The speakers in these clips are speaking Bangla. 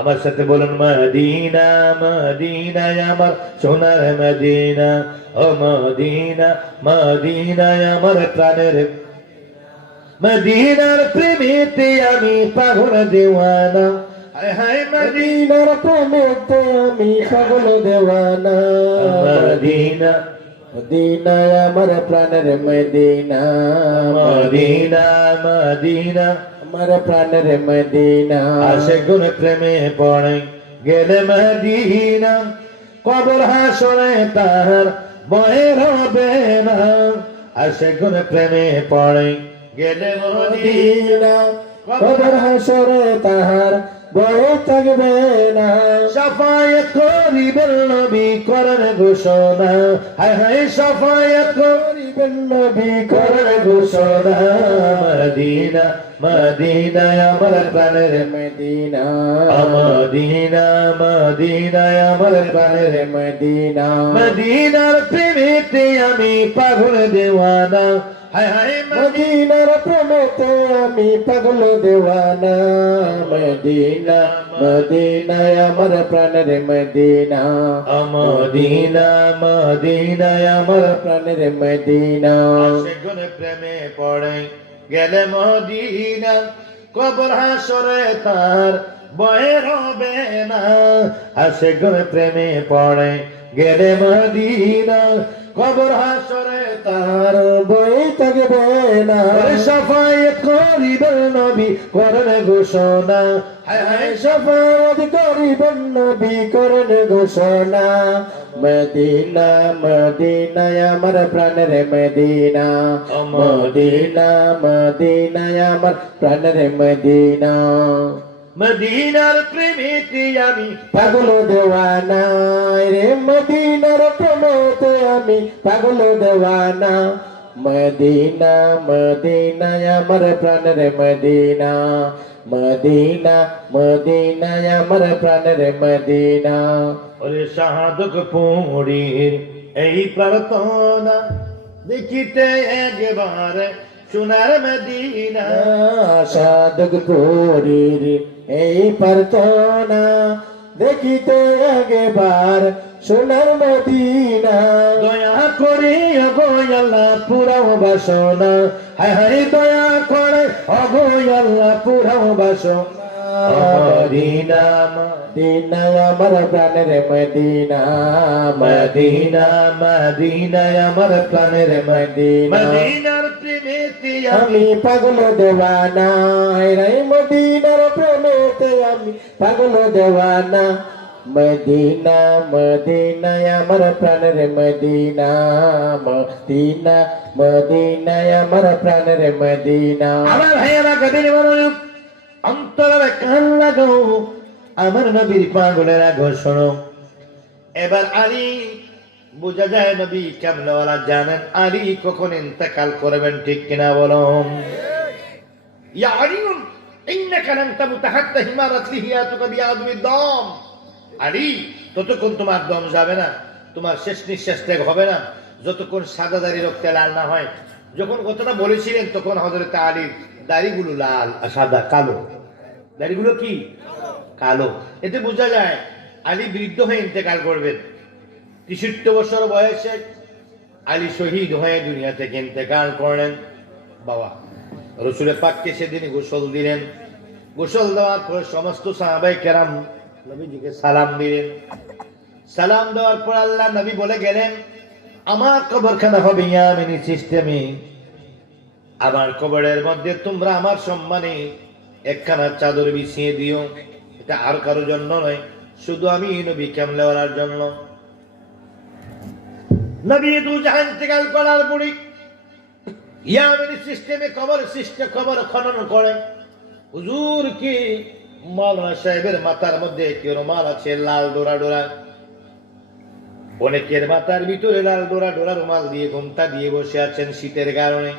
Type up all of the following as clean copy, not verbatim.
আমার সাথে বলুন মদিনা মদিনা আমার সোনার মদিনা ও মদিনা মদিনা আমার প্রাণের মদিনার প্রেমেতে আমি পাগল দেওয়ানা হায় হায় মদিনার প্রেমেতে আমি পাগল দেওয়ানা মদিনা মদিনা আমার প্রাণের মদিনা মদিনা মদিনা আমার প্রাণের মদিনা আশিকুন প্রেমে পড়ে গেলে মদিনা কবর হাসরে তাহার ভয় হবে না আশিকুন প্রেমে পড়ে গেলে মদিনা কবর হাসরে তাহার ভয় থাকবে না শাফায়াত করিবেন নবী করেন ঘোষণা হায় হায় শাফায়াত করিবেন নবী করেন ঘোষণা মদিনা মদিনা আমার প্রাণের মদিনা মদিনা মদিনা আমার প্রাণের মদিনা মদিনার প্রেমেতে আমি পাগল দেওয়ানা হায় হায় মদিনার প্রেমেতে আমি পাগল দেওয়ানা মদিনা মদিনা আমার প্রাণের মদিনা মদিনা মদিনা আমার প্রাণের মদিনা আশিকুন প্রেমে পড়ে গেলে মদিনা কবর হাসরে তার ভয় হবে না আশিকুন প্রেমে পড়ে গেলে মদিনা কবর হাসরে তার ভয় থাকবে না শাফায়াত করিবেন নবী করেন ঘোষণা হায় হায় শাফায়াত করিবেন নবী করেন ঘোষণা মদিনা মদিনা আমার প্রাণের মদিনা মদিনা মদিনা আমার প্রাণের মদিনা মদিনার প্রেমেতে আমি পাগল দেওয়ানা রে মদিনার প্রেমেতে আমি পাগল দেওয়ানা মদিনা মদিনা আমার প্রাণের মদিনা মদিনা মদিনা আমার প্রাণের মদিনা ওরে শাহাদক পুরীর এই প্রার্থনা দেখিতে একবার সোনার মদিনা শাহাদক পুরীর এই প্রার্থনা দেখিতে একবার সোনার মদিনা দয়া করে গো আল্লাহ পুরাও বাসনা হায় হায় দয়া করে গো আল্লাহ পুরাও বাসনা মদিনা মদিনা আমার প্রাণের মদিনা মদিনা মদিনা আমার প্রাণের মদিনা মদিনার প্রেমেতে আমি পাগল দেওয়ানা রে মদিনার প্রেমেতে আমি পাগল দেওয়ানা মদিনা মদিনা আমার প্রাণের মদিনা মদিনা মদিনা আমার প্রাণের মদিনা আমার ভাইয়েরা কদিন মনোযোগ অন্তরে কান লাগাও আমার নবীর পাগলের ঘোষণা এবার আলী বোঝা যায় নবী কেমনওয়ালা জানেন আলী কখন ইন্তেকাল করবেন ঠিক কিনা বলুন ইয়া আলী ইন্নাকা লান তামুত হাত্তা হিমারাত লিহিয়াতুকা বিআদমিদ দাম আলী ততক্ষণ তোমার দম যাবে না তোমার শেষ নিঃশ্বাস ত্যাগ হবে না যতক্ষণ সাদা দাড়ি রক্তে লাল না হয় যখন কথাটা বলেছিলেন তখন হযরত আলীর দাড়িগুলো লাল আর সাদা কালো দাড়িগুলো কি কালো এতে বোঝা যায় আলী বৃদ্ধ হয়ে ইন্তেকাল করবেন 63 বছর বয়সে আলী শহীদ হয়ে দুনিয়া থেকে ইন্তেকাল করলেন বাবা রাসূলের পাককে সেদিন গোসল দিলেন গোসল দেওয়ার পর সমস্ত সাহাবায়ে কেরাম নবীজিকে সালাম দিলেন সালাম দেওয়ার পর আল্লাহ নবী বলে গেলেন আমার কবরখানা হবে ইয়ামিনী সিস্টেমে আমার কবরের মধ্যে তোমরা আমার সম্মানে একখানা চাদর বিছিয়ে দিও এটা আর কারোর জন্য নয় শুধু আমি নবী কামলেওয়ালার জন্য নবী দুজাহান ইন্তেকাল করার পরে ইয়ামিনী সিস্টেমে কবর খনন করেন হুজুর কি মাওলানা সাহেবের মাথার মধ্যে কি রুমাল আছে লাল ডোরা ডোরা অনেকের মাথার ভিতরে লাল ডোরা ডোরা রুমাল দিয়ে ঘোমটা দিয়ে বসে আছেন শীতের কারণে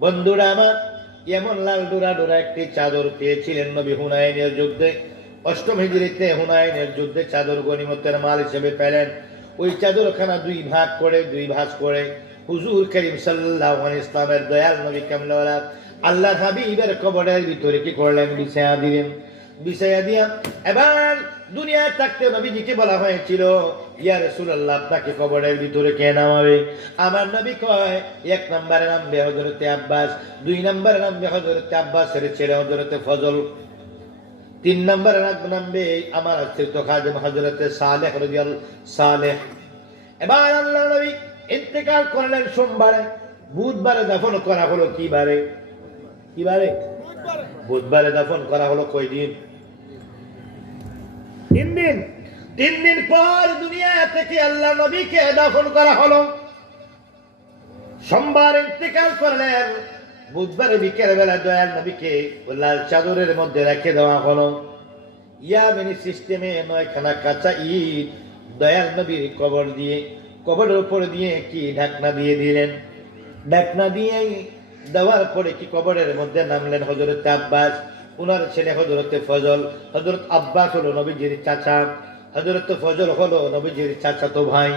বন্ধুরা আমার এমন লাল ডোরা ডোরা একটি চাদর পেয়েছিলেন নবী হুনাইনের যুদ্ধে 8ম হিজরিতে হুনাইনের যুদ্ধে চাদর গনিমতের মাল হিসেবে পেলেন ওই চাদরখানা দুই ভাগ করে হুজুর করিম সাল্লাল্লাহু আলাইহি ওয়াসাল্লামের দয়াল নবী কামলেওয়ালা আল্লাহর হাবিবের কবরের ভিতরে কি করলেন বিছায়া দিলেন বিছাইয়া দিয়া এবার দুনিয়ায় থাকতে নবীজিকে বলা হয়েছিল, ইয়া রাসূলুল্লাহ, আপনাকে কবরের ভিতরে কে নামাবে? আমার নবী কয়, এক নম্বরে নামবে হযরতে আব্বাস, দুই নম্বরে নামবে হযরতে আব্বাসের ছেলে হযরতে ফজল, তিন নম্বরে নামবে আমার আশ্রিত খাদেম হযরতে সালেহ রাদিয়াল্লাহু সালেহ। এবার আল্লাহ নবী ইন্তেকাল করলেন সোমবারে, বুধবারে দাফন করা হলো কি বারে? কি বারে? বুধবারে দাফন করা হলো। কয় দিন? 3 দিন। 3 দিন পর দুনিয়া থেকে আল্লাহ নবীকে দাফন করা হলো। সোমবার ইন্তেকাল করলেন, বুধবারে বিকেল বেলা দয়াল নবীকে লাল চাদরের মধ্যে রেখে দেওয়া হলো। ইয়ামেনি সিস্টেমে 9খানা কাঁচা ইট দয়াল নবীর কবর দিয়ে, কবরের উপর দিয়ে কি ঢাকনা দিয়ে দিলেন। ঢাকনা দিয়ে দেওয়ার পরে কি কবরের মধ্যে নামলেন হযরতে আব্বাস, উনার ছেলে হযরতে ফজল। হযরত আব্বাস হলো নবীজির চাচা, হযরত ফজল হলো নবীজির চাচাতো ভাই।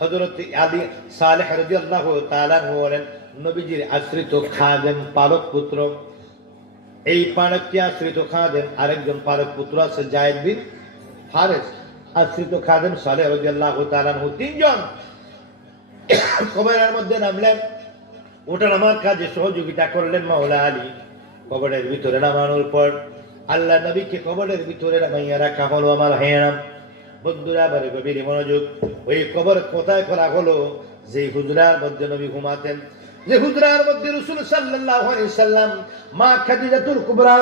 হযরত আলী সালেহ রাদিয়াল্লাহু তাআলা হলেন নবীজির আশ্রিত খাদেম, পালক পুত্র। এই পালকটি আশ্রিত খাদেম, আরেকজন পালক পুত্র আছে যায়েদ বিন হারেস, আশ্রিত খাদেম সালেহ রাদিয়াল্লাহু তাআলা। 3 জন কবরের মধ্যে নামলেন। ওটা নামার কাজে সহযোগিতা করলেন মাওলা আলী। কবরের ভিতরে নামানোর পর আল্লাহ নবীকে কবরের ভিতরে নামাইয়া রাখা হলো। আমার হেরাম বন্ধুরা, বারে গভীর মনোযোগ। ওই কবর কোথায় করা হলো? যে হুজরার মধ্যে নবী ঘুমাতেন, যে হুজরার মধ্যে রাসূল সাল্লাল্লাহু আলাইহি সাল্লাম মা খাদিজাতুল কুবরা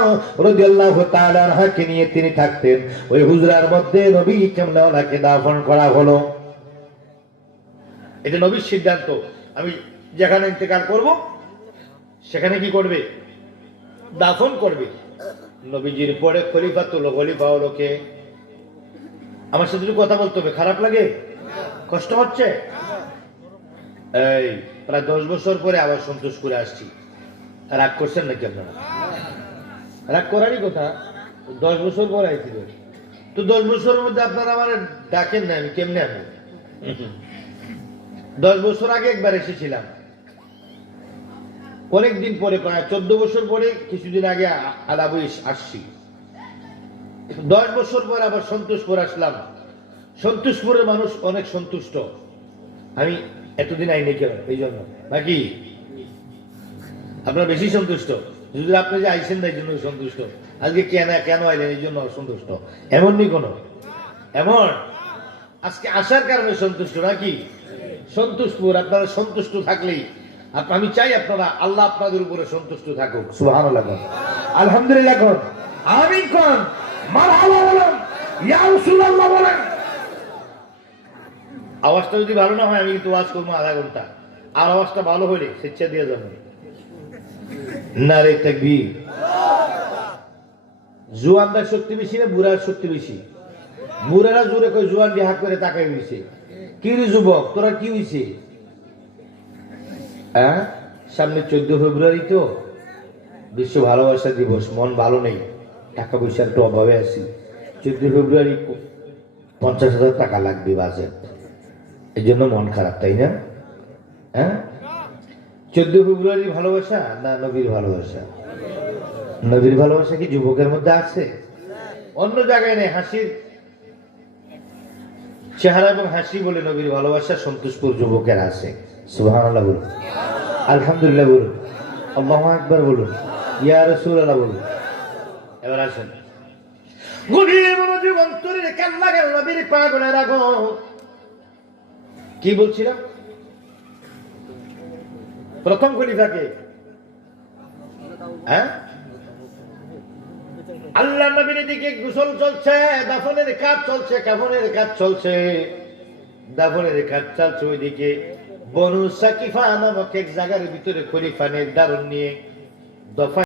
রাদিয়াল্লাহু তাআলা আনহাকে নিয়ে তিনি থাকতেন, ওই হুজরার মধ্যে নবী কামলাওয়ালাকে দাফন করা হলো। এটা নবীর সিদ্ধান্ত। আমি যেখানে ইন্তেকাল করব সেখানে কি করবে? দাফন করবে। নবীজির পরে খলিফাতুল খলিফা হলো কে? আমার সাথে একটু কথা বলতে হবে। খারাপ লাগে? কষ্ট হচ্ছে? এই প্রায় 10 বছর পরে আবার সন্তোষ করে আসছি। রাগ করছেন নাকি আপনারা? রাগ করারই কথা। 10 বছর পর আইছিল তো 10 বছরের মধ্যে আপনারা আমার ডাকেন না, আমি কেমনে আনবো? 10 বছর আগে একবার এসেছিলাম, অনেকদিন পরে, প্রায় 14 বছর পরে, কিছুদিন আগে আলাবু আসছি। 10 বছর পর আবার সন্তোষপুর আসলাম। সন্তোষপুরের মানুষ অনেক সন্তুষ্ট। আমি এতদিন আইনি কেন? এই জন্য নাকি আপনারা বেশি সন্তুষ্ট? যদি আপনি যে আইসেন না এই জন্য সন্তুষ্ট, আজকে কেন আইলেন এই জন্য অসন্তুষ্ট, এমন নি কোনো এমন? আজকে আসার কারণে সন্তুষ্ট নাকি? সন্তোষপুর আপনারা সন্তুষ্ট থাকলেই আমি চাই আপনারা, আল্লাহ আপনাদের উপরে সন্তুষ্ট থাকুক। সুবহানাল্লাহ, আলহামদুলিল্লাহ কোন, আমিন কোন, মারহাবা বলেন, ইয়া রাসূলুল্লাহ বলেন। আওয়াজটা যদি ভালো না হয় আমি কিন্তু ওয়াজ করবো আধা ঘন্টা, আর আওয়াজটা ভালো হলে স্বেচ্ছা দিয়ে যাবেন। নারে তাকবীর। জুয়ানদার শক্তি বেশি না বুড়ার শক্তি বেশি? বুড়ারা জোরে কই, জুয়ান দিয়ে হাত করে তাকাই হইছে। কি রে যুবক, তোরা কি হইছে? সামনে 14 ফেব্রুয়ারি তো বিশ্ব ভালোবাসা দিবস। মন ভালো নেই, টাকা পয়সার একটু অভাবে আছি। 14 ফেব্রুয়ারি 50,000 টাকা লাগবে বাজেট, এই জন্য মন খারাপ, তাই না? 14 ফেব্রুয়ারি ভালোবাসা না নবীর ভালোবাসা? নবীর ভালোবাসা কি যুবকের মধ্যে আছে? অন্য জায়গায় নেই। হাসির চেহারা এবং হাসি বলে নবীর ভালোবাসা সন্তোষপুর যুবকের আছে। সুবহানাল্লাহ বলুন, আলহামদুলিল্লাহ বলুন, আল্লাহু আকবার বলুন, ইয়া রাসূলুল্লাহ বলুন। এবার আসেন, গভীর মনোযোগ, অন্তরের কান্না গেল নবীর পাগলে রাখো। কি বলছিলাম? প্রথম খলিফাকে আল্লাহ নবীর দিকে গোসল চলছে, দাফনের কাজ চলছে, কাফনের কাজ চলছে, দাফনের কাজ চলছে। ওইদিকে বনু সাকিফা নামক এক জায়গার ভিতরে খলিফা নির্ধারণ নিয়ে দফা